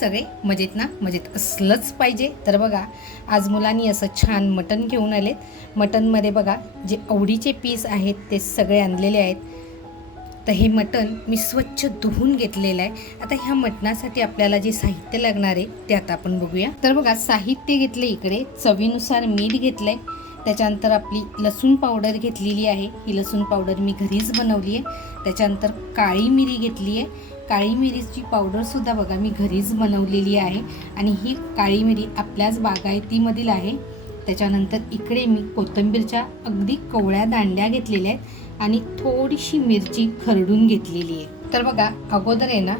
सगळे मजेत ना? मजेत असलंच पाहिजे. तर बघा, आज मुलांनी असं छान मटण घेऊन आलेत. मटणमध्ये बघा जे आवडीचे पीस आहेत ते सगळे आणलेले आहेत. तर हे मटण मी स्वच्छ धुवून घेतलेलं आहे. आता ह्या मटणासाठी आपल्याला जे साहित्य लागणार आहे ते आता आपण बघूया. तर बघा, साहित्य घेतले इकडे, चवीनुसार मीठ घेतलंय, त्याच्यानंतर आपली लसूण पावडर घेतलेली आहे. ही लसूण पावडर मी घरीच बनवली आहे. त्याच्यानंतर काळी मिरी घेतली आहे. काळी मिरीची पावडरसुद्धा बघा मी घरीच बनवलेली आहे आणि ही काळी मिरी आपल्याच बागायतीमधील आहे. त्याच्यानंतर इकडे मी कोथिंबीरच्या अगदी कोवळ्या दांड्या घेतलेल्या आहेत आणि थोडीशी मिरची खरडून घेतलेली आहे. तर बघा, अगोदर आहे ना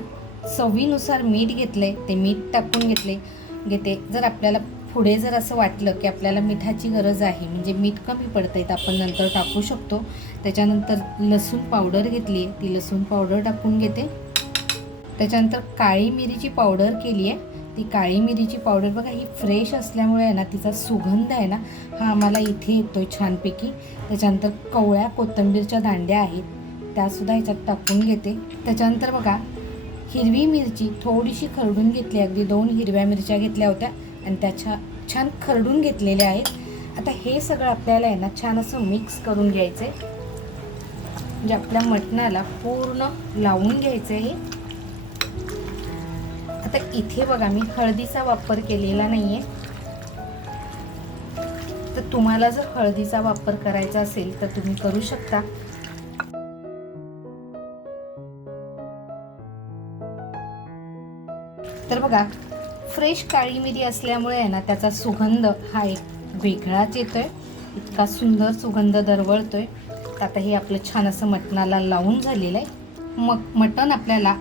चवीनुसार मीठ घेतलंय, ते मीठ टाकून घेते. जर आपल्याला पुढे जर असं वाटलं की आपल्याला मिठाची गरज आहे, म्हणजे मीठ कमी पडतंय, तर आपण नंतर टाकू शकतो. त्याच्यानंतर लसूण पावडर घेतली आहे, ती लसूण पावडर टाकून घेते. त्याच्यानंतर काळी मिरीची पावडर केली आहे. ती काळी मिरीची पावडर बघा ही फ्रेश असल्यामुळे आहे ना, तिचा सुगंध आहे ना हा आम्हाला इथे येतोय छानपैकी. त्याच्यानंतर कोवळ्या कोथिंबीरच्या दांड्या आहेत, त्यासुद्धा ह्याच्यात टाकून घेते. त्याच्यानंतर बघा हिरवी मिरची थोडीशी खरडून घेतली, अगदी 2 हिरव्या मिरच्या घेतल्या होत्या आणि त्याच्या छान खरडून घेतलेल्या आहेत. आता हे सगळं आपल्याला आहे ना छान असं मिक्स करून घ्यायचं आहे, म्हणजे आपल्या मटणाला पूर्ण लावून घ्यायचं आहे. आता इथे बघा मी हळदीचा वापर केलेला नाही आहे. तर तुम्हाला जर हळदीचा वापर करायचा असेल तर तुम्ही करू शकता. तर बघा, फ्रेश काळी मिरी असल्यामुळे आहे ना त्याचा सुगंध हा एक वेगळाच येतोय, इतका सुंदर सुगंध दरवळतोय. आता हे आपलं छान असं मटणाला लावून झालेलं आहे. मग मटण आपल्याला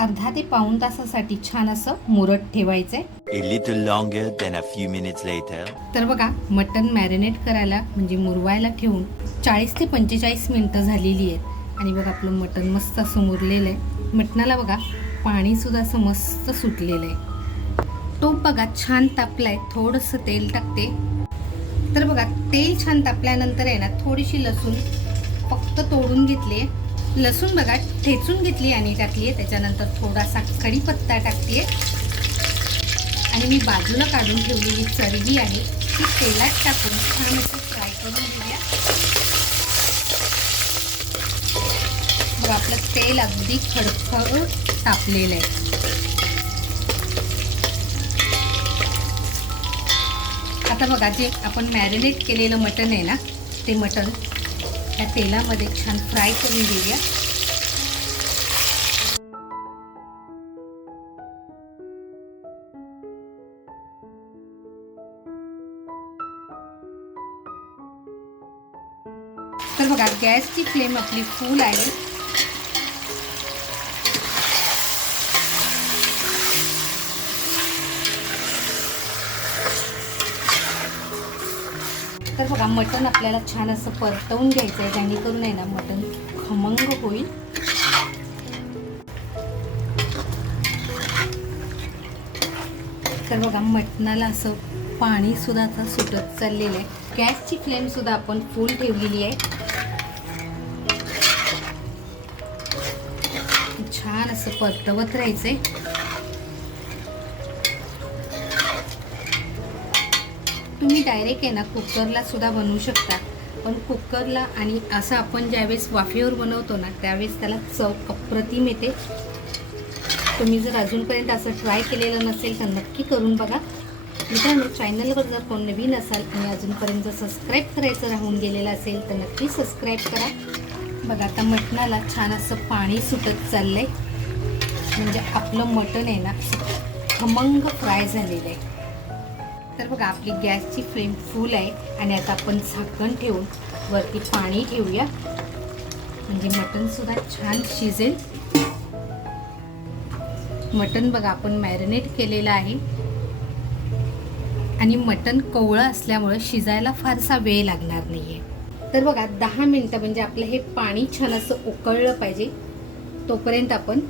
अर्धा ते पाऊण तासासाठी छान असं मुरत ठेवायचंय. A little longer than a few minutes later. तर बघा, मटण मॅरिनेट करायला म्हणजे मुरवायला ठेवून 40 ते 45 मिनिटं झालेली आहेत आणि बघा आपलं मटण मस्त असं मुरलेलं आहे. मटणाला बघा पाणीसुद्धा असं मस्त सुटलेलं आहे. टोप बघा छान तापलाय, थोडंसं तेल टाकते. तर बघा तेल छान तापल्यानंतर आहे ना थोडीशी लसूण फक्त तोडून घेतली आहे. लसूण बघा ठेचून घेतली आणि टाकली आहे. त्याच्यानंतर थोडासा कढीपत्ता टाकते आणि मी बाजूला काढून ठेवलेली चरबी आहे ती तेलात टाकून छान असं फ्राय करून घेऊया. बघा आपलं तेल अगदी खडखड तापलेलं आहे. आता बघा जे आपण मॅरिनेट केलेलं मटण आहे ना, ते मटण त्या तेलामध्ये छान फ्राय करून घेऊया. तर बघा गॅसची फ्लेम आपली फुल आहे. तर बघा मटण आपल्याला छान असं परतवून घ्यायचं आहे, जेणेकरून आहे ना मटण खमंग होईल. तर बघा मटणाला असं पाणी सुद्धा आता सुटत चाललेलं आहे. गॅसची फ्लेम सुद्धा आपण फुल ठेवलेली आहे. छान असं परतवत राहायचंय. तुम्ही डायरेक्ट आहे ना कुकरला सुद्धा बनवू शकता, पण कुकरला आणि असं आपण ज्यावेळेस वाफेवर बनवतो ना त्यावेळेस त्याला चव अप्रतिम येते. तुम्ही जर अजूनपर्यंत असं ट्राय केलेलं नसेल तर नक्की करून बघा. मित्रांनो, चॅनलवर जर कोण नवीन असाल आणि अजूनपर्यंत सबस्क्राईब करायचं राहून गेलेलं असेल तर नक्की सबस्क्राईब करा. बघा आता मटणाला छान असं पाणी सुटत चाललंय, म्हणजे आपलं मटण आहे ना खमंग फ्राय झालेलं आहे. तर बघा आपली गॅसची फ्लेम फुल आहे आणि आता आपण झाकण ठेवून वरती पाणी ठेवूया, म्हणजे मटणसुद्धा छान शिजेल. मटण बघा आपण मॅरिनेट केलेलं आहे आणि मटण कोवळं असल्यामुळं शिजायला फारसा वेळ लागणार नाही आहे. तर बघा 10 मिनटं म्हणजे आपलं हे पाणी छान असं उकळलं पाहिजे, तोपर्यंत आपण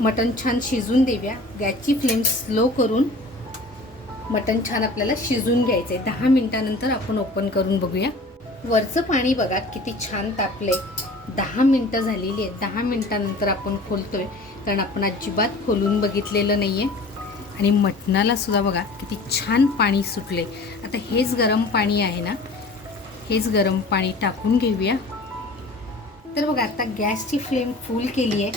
मटण छान शिजून देऊया. गॅसची फ्लेम स्लो करून मटण छान आपल्याला शिजून घ्यायचं आहे. 10 मिनटानंतर आपण ओपन करून बघूया. वरचं पाणी बघा किती छान तापलंय. 10 मिनटं झालेली आहेत. 10 मिनटानंतर आपण खोलतोय, कारण आपण अजिबात खोलून बघितलेलं नाही आहे. आणि मटणाला सुद्धा बघा किती छान पाणी सुटले. आता हेच गरम पाणी आहे ना, हेच गरम पाणी टाकून घेऊया. तर बघा आता गॅसची फ्लेम फुल केली आहे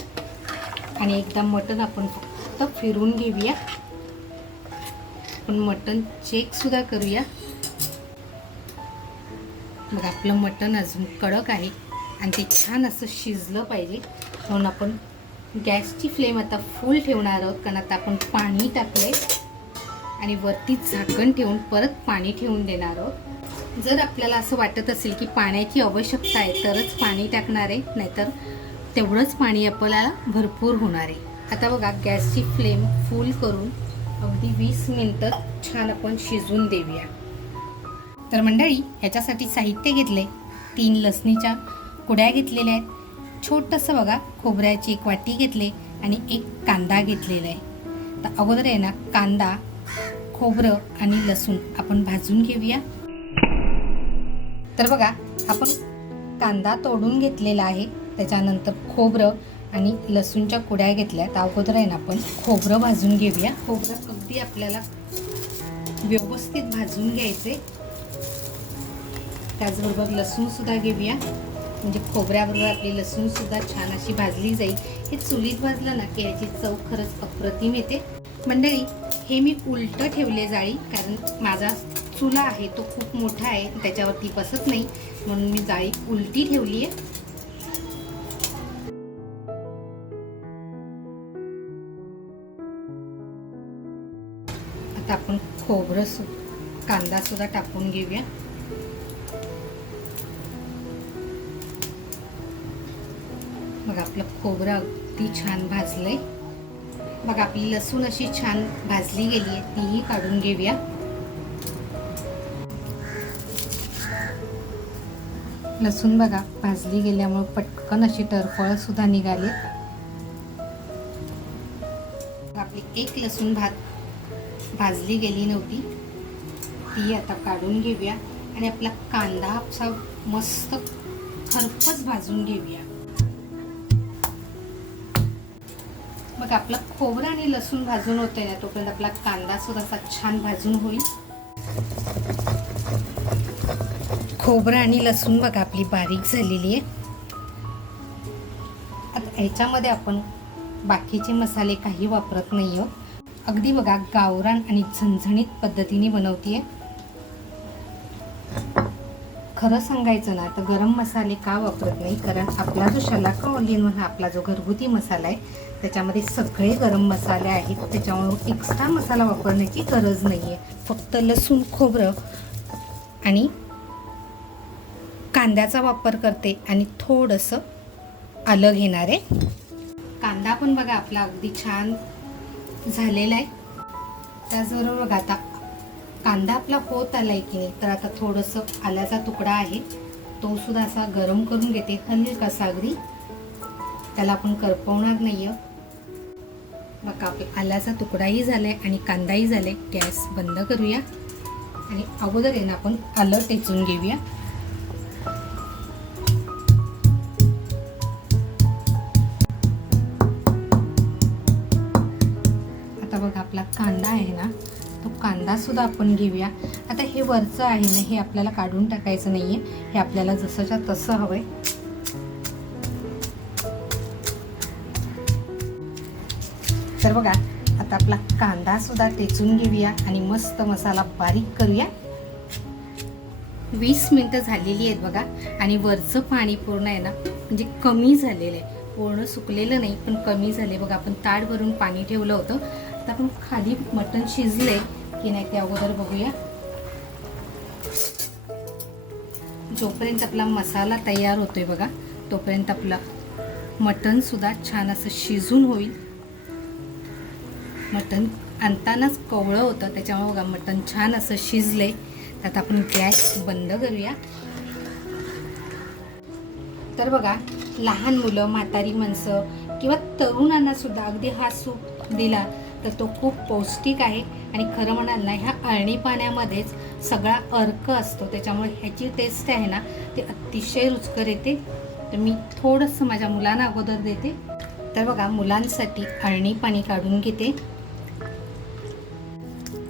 आणि एकदा मटण आपण फक्त फिरून घेऊया. आपण मटण चेक सुद्धा करूया. मग आपलं मटण अजून कडक आहे आणि ते छान असं शिजलं पाहिजे, म्हणून आपण गॅसची फ्लेम आता फुल ठेवणार आहोत. कारण आता आपण पाणी टाकलंय आणि वरती झाकण ठेवून परत पाणी ठेवून देणार आहोत. जर आपल्याला असं वाटत असेल की पाण्याची आवश्यकता आहे तरच पाणी टाकणार आहे, नाहीतर तेवढंच पाणी आपल्याला भरपूर होणार आहे. आता बघा गॅसची फ्लेम फुल करून अगदी 20 मिनिटं छान आपण शिजवून देऊया. तर मंडळी, ह्याच्यासाठी साहित्य घेतले. 3 लसणीच्या कुड्या घेतलेल्या आहेत. छोटंसं बघा खोबऱ्याची 1 वाटी घेतले आणि 1 कांदा घेतलेला आहे. तर अगोदर आहे ना, कांदा, खोबरं आणि लसूण आपण भाजून घेऊया. तर बघा आपण कांदा तोडून घेतलेला आहे, त्याच्यानंतर खोबरं आणि लसूणच्या कुड्या घेतल्या. तर अगोदर आहे ना आपण खोबरं भाजून घेऊया. खोबरं अगदी आपल्याला व्यवस्थित भाजून घ्यायचे. त्याचबरोबर लसूणसुद्धा घेऊया, म्हणजे खोबऱ्याबरोबर आपली लसूणसुद्धा छान अशी भाजली जाईल. हे चुलीत भाजलं ना की याची चव खरंच अप्रतिम येते. मंडळी, हे मी उलटं ठेवले जाळी, कारण माझा चुला आहे तो खूप मोठा आहे, त्याच्यावरती बसत नाही, म्हणून मी जाळी उलटी ठेवली आहे. आता आपण कांदा सुद्धा टाकून घेऊया. बघा आपलं खोबरं अगदी छान भाजलंय. बघा आपली लसूण अशी छान भाजली गेली आहे, तीही काढून घेऊया. लसूण बघा भाजली गेल्यामुळे पटकन अशी टरफळ सुद्धा निघाली. आपली 1 लसूण भाजली गेली नव्हती, ती आता काढून घेऊया आणि आपला कांदा असा मस्त खरपूस भाजून घेऊया. मग आपला खोबरं आणि लसूण भाजून होते ना, तोपर्यंत आपला कांदा सुद्धा असा छान भाजून होईल. खोबरं आणि लसूण बघा आपली बारीक झालेली आहे. आता ह्याच्यामध्ये आपण बाकीचे मसाले काही वापरत नाही आहोत. अगदी बघा गावरान आणि झणझणीत पद्धतीने बनवतीये. खरं सांगायचं ना तर गरम मसाले का वापरत नाही, कारण आपला जो शलाका ऑल हा आपला जो घरगुती मसाला आहे त्याच्यामध्ये सगळे गरम मसाले आहेत, त्याच्यामुळे एक्स्ट्रा मसाला वापरण्याची गरज नाही आहे. फक्त लसूण, खोबरं आणि कांद्याचा वापर करते आणि थोडंसं आलं घेणार आहे. कांदा पण बघा आपला अगदी छान झालेला आहे. त्याचबरोबर बघा आता कांदा आपला होत आला आहे की नाही, तर आता थोडंसं आल्याचा तुकडा आहे तो सुद्धा असा गरम करून घेते, हलकासा अगदी, त्याला आपण करपवणार नाही आहे. बघा आपला आल्याचा तुकडाही झालाय आणि कांदाही झालाय. गॅस बंद करूया आणि अगोदर आहे ना आपण आलं टेचून घेऊया. आता बघा आपला कांदा आहे ना, तो कांदा सुद्धा आपण घेऊया. आता हे वरचं आहे ना, हे आपल्याला काढून टाकायचं नाहीये, हे आपल्याला जसंच्या तसं हवंय. तर बघा आता आपला कांदा सुद्धा टेचून घेऊया आणि मस्त मसाला बारीक करूया. 20 मिनिटं झालेली आहेत बघा आणि वरचं पाणी पूर्ण आहे ना, म्हणजे कमी झालेलं आहे, पूर्ण सुकलेलं नाही पण कमी झाले. बघा आपण ताट भरून पाणी ठेवलं होतं. आता आपण खाली मटण शिजले की नाही ते अगोदर बघूया. जोपर्यंत आपला मसाला तयार होतोय बघा, तोपर्यंत आपला मटण सुद्धा छान असं शिजून होईल. मटण आणतानाच कवळं होतं, त्याच्यामुळे बघा मटण छान असं शिजलंय. आता आपण गॅस बंद करूया. तर बघा लहान मुलं, म्हातारी माणसं किंवा तरुणांना सुद्धा अगदी हा सूप दिला तर तो खूप पौष्टिक आहे. आणि खरं म्हणाल ना, ह्या अळणी पाण्यामध्येच सगळा अर्क असतो, त्याच्यामुळे ह्याची टेस्ट आहे ना ती अतिशय रुचकर येते. तर मी थोडंसं माझ्या मुलांना अगोदर देते. तर बघा मुलांसाठी अळणी पाणी काढून घेते.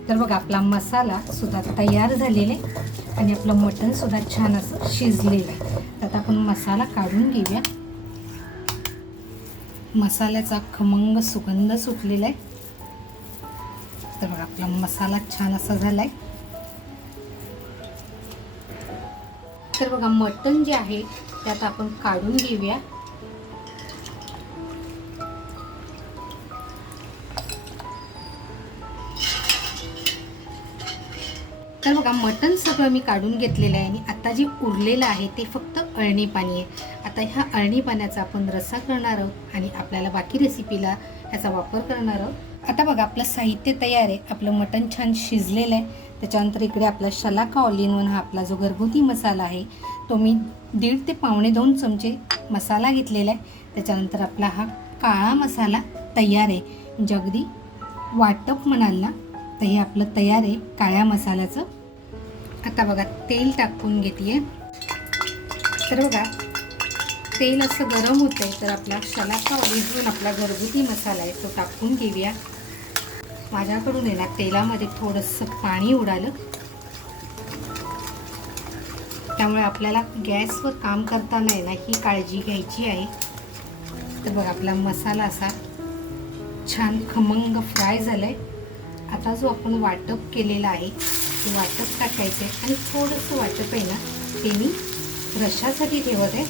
तर बघा आपला मसाला सुद्धा तयार झालेला आहे आणि आपलं मटण सुद्धा छान असं शिजलेलं आहे. तर आता आपण मसाला काढून घेऊया. मसाल्याचा खमंग सुगंध सुटलेला आहे. तर बघा आपला मसाला छान असा झाला आहे. तर बघा मटण जे आहे त्यात आपण काढून घेऊया. तर बघा मटण सगळं मी काढून घेतलेलं आहे आणि आता जे उरलेलं आहे ते फक्त अळणी पाणी आहे. आता ह्या अळणी पाण्याचा आपण रस्सा करणार आहोत आणि आपल्याला बाकी रेसिपीला ह्याचा वापर करणार आहोत. आता बघा आपलं साहित्य तयार आहे. आपलं मटण छान शिजलेलं आहे. त्याच्यानंतर इकडे आपला शलाका ऑल इन वन हा आपला जो घरगुती मसाला आहे तो मी 1.5 ते 1.25 चमचे मसाला घेतलेला आहे. त्याच्यानंतर आपला हा काळा मसाला तयार आहे. म्हणजे अगदी वाटप म्हणाल ना तर हे आपलं तयार आहे काळ्या मसाल्याचं. आता बघा तेल टाकून घेते. तर बघा तेल असं गरम होतं आहे तर आपला शलाका ऑल इन वन आपला घरगुती मसाला आहे तो टाकून घेऊया. माझ्याकडून आहे ना तेलामध्ये थोडंसं पाणी उडालं त्यामुळे आपल्याला गॅसवर काम करताना आहे ना ही काळजी घ्यायची आहे. तर बघा आपला मसाला असा छान खमंग फ्राय झाला आहे. आता जो आपण वाटप केलेला आहे ते वाटप टाकायचं आहे आणि थोडंसं वाटप आहे ना ते मी रश्शासाठी ठेवत आहे.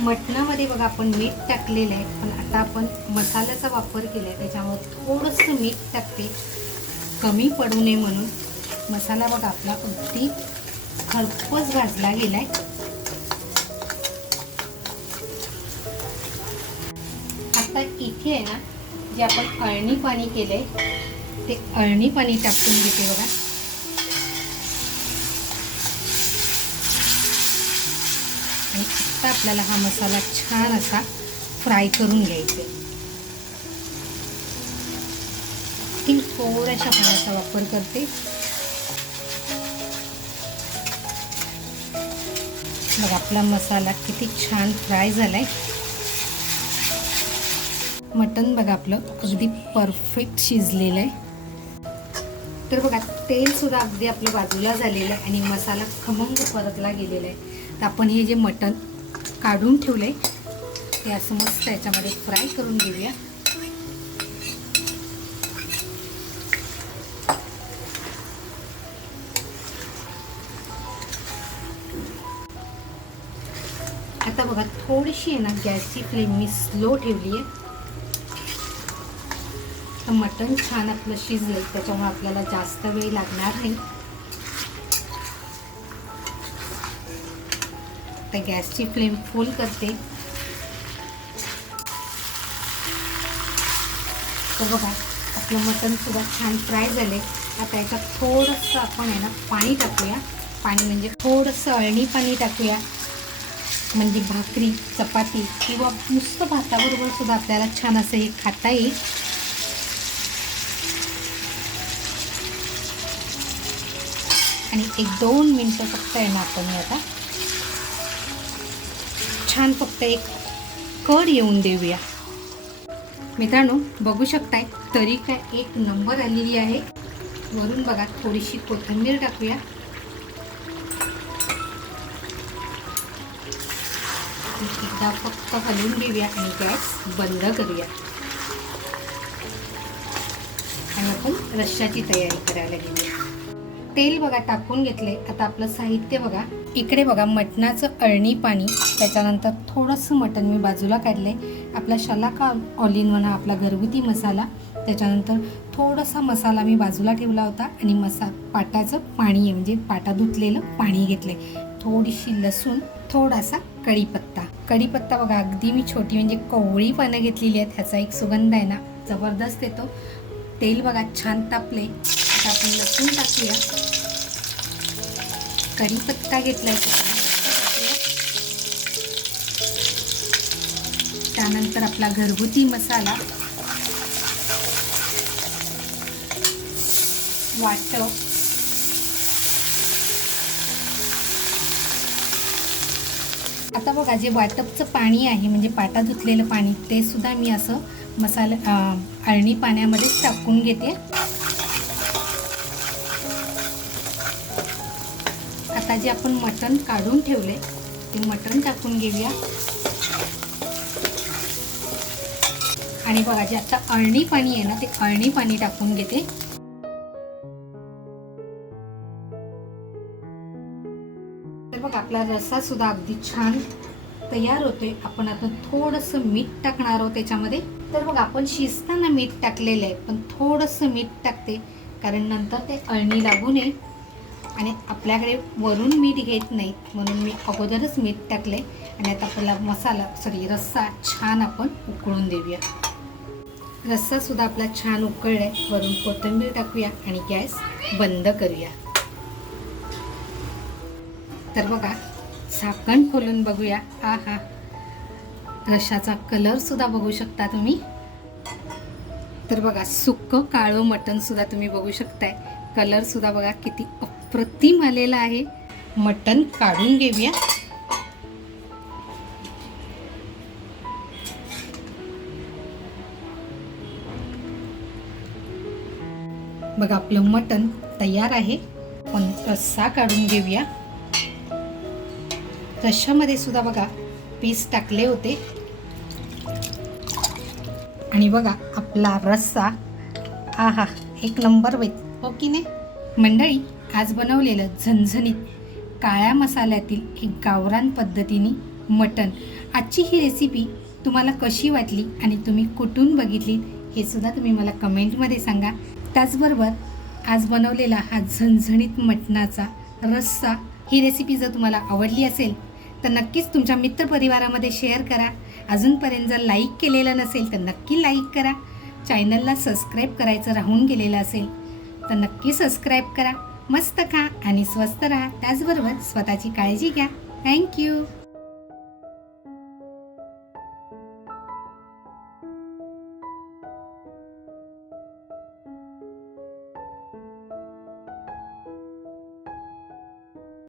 मटणामध्ये बघा आपण मीठ टाकलेलं आहे पण आता आपण मसाल्याचा वापर केला आहे त्याच्यामुळे थोडंसं मीठ टाकते कमी पडू नये म्हणून. मसाला बघा आपला अगदी खरपूस भाजला गेला आहे. आता इथे आहे ना जे आपण अळणी पाणी केलं आहे ते अळणी पाणी टाकून घेते बघा. आणि आता आपल्याला हा मसाला छान असा फ्राय करून घ्यायचा आहे. ती थोड्याशा पाण्याचा वापर करते. बघा आपला मसाला किती छान फ्राय झालाय. मटण बघा आपलं अगदी परफेक्ट शिजलेलं आहे. तर बघा तेल सुद्धा अगदी आपलं बाजूला झालेलं आहे आणि मसाला खमंग परतला गेलेला आहे. तर आपण हे जे मटण काढून ठेवले ते असं मस्त याच्यामध्ये फ्राय करून घेऊया. आता बघा थोडीशी आहे ना गॅसची फ्लेम मी स्लो ठेवली आहे. तर मटण छान आपलं शिजलं त्याच्यामुळे आपल्याला जास्त वेळ लागणार नाही. तर गॅसची फ्लेम फुल करते. तर बघा आपलं मटण सुद्धा छान फ्राय झाले. आता याच्यात थोडंसं आपण आहे ना पाणी टाकूया. पाणी म्हणजे थोडंसं अळणी पाणी टाकूया म्हणजे भाकरी चपाती किंवा नुसतं भाताबरोबर सुद्धा आपल्याला छान असं हे खाता येईल. आणि 1-2 मिनटं फक्त आहे ना आपण आता छान फक्त एक कड येऊन देऊया. मित्रांनो बघू शकताय तरी काय एक नंबर आलेली आहे. वरून बघा थोडीशी कोथिंबीर टाकूया. एकदा फक्त हलवून घेऊया आणि गॅस बंद करूया आणि आपण रश्शाची तयारी करायला घेऊया. तेल बघा टाकून घेतले. आता आपलं साहित्य बघा. इकडे बघा मटणाचं अळणी पाणी, त्याच्यानंतर थोडंसं मटण मी बाजूला काढले. आपला शलाका ऑल इन वन हा आपला घरगुती मसाला, त्याच्यानंतर थोडासा मसाला मी बाजूला ठेवला होता आणि पाटाचं पाणी आहे म्हणजे पाटा धुतलेलं पाणी घेतले. थोडीशी लसूण, थोडासा कढीपत्ता बघा अगदी मी छोटी म्हणजे कोवळी पानं घेतलेली आहेत. ह्याचा एक सुगंध आहे ना जबरदस्त येतो. तेल बघा छान तापले. आता आपण लसूण टाकूया. कढीपत्ता घेतलाय त्यानंतर आपला घरगुती मसाला, वाटप, आता बघा जे वाटपचं पाणी आहे म्हणजे पाटा धुतलेलं पाणी ते सुद्धा मी असं अळणी पाण्यामध्येच टाकून घेते. आता जे आपण मटण काढून ठेवले ते मटण टाकून घेऊया. आणि बघा जे आता अळणी पाणी आहे ना ते अळणी पाणी टाकून घेते. तर बघा आपला रस्सा सुद्धा अगदी छान तयार होते. आपण आता थोडंसं मीठ टाकणार आहोत त्याच्यामध्ये. तर बघा आपण शिजताना मीठ टाकलेलं आहे पण थोडंसं मीठ टाकते कारण नंतर ते अळणी लागू नये आणि आपल्याकडे वरून मीठ घेत नाही म्हणून मी अगोदरच मीठ टाकले. आणि आता आपला रस्सा छान आपण उकळून देऊया. रस्सा सुद्धा आपला छान उकळलाय. वरून कोथिंबीर टाकूया आणि गॅस बंद करूया. तर बघा झाकण खोलून बघूया. आहा, रश्शाचा कलर सुद्धा बघू शकता तुम्ही. तर बघा सुक्कं काळं मटण सुद्धा तुम्ही बघू शकताय. कलर सुद्धा बघा किती अप्रतिम आलेला आहे. मटण काढून घेऊया. बघा आपलं मटण तयार आहे. पण रस्सा काढून घेऊया. रश्श्यामध्ये सुद्धा बघा पीस टाकले होते. आणि बघा आपला रस्सा आहा एक नंबर वेत हो की नाही मंडळी. आज बनवलेलं झणझणीत काळ्या मसाल्यातील एक गावरान पद्धतीने मटण. आजची ही रेसिपी तुम्हाला कशी वाटली आणि तुम्ही कुठून बघितली हे सुद्धा तुम्ही मला कमेंटमध्ये सांगा. त्याचबरोबर आज बनवलेला हा झणझणीत मटणाचा रस्सा ही रेसिपी जर तुम्हाला आवडली असेल तर नक्कीच तुमच्या मित्रपरिवारामध्ये शेअर करा. अजूनपर्यंत जर लाईक केलेलं नसेल तर नक्की लाईक करा. चॅनलला सबस्क्राईब करायचं राहून गेलेलं असेल तर नक्की सबस्क्राईब करा. मस्त खा आणि स्वस्त राहा. त्याचबरोबर स्वतःची काळजी घ्या. थँक्यू.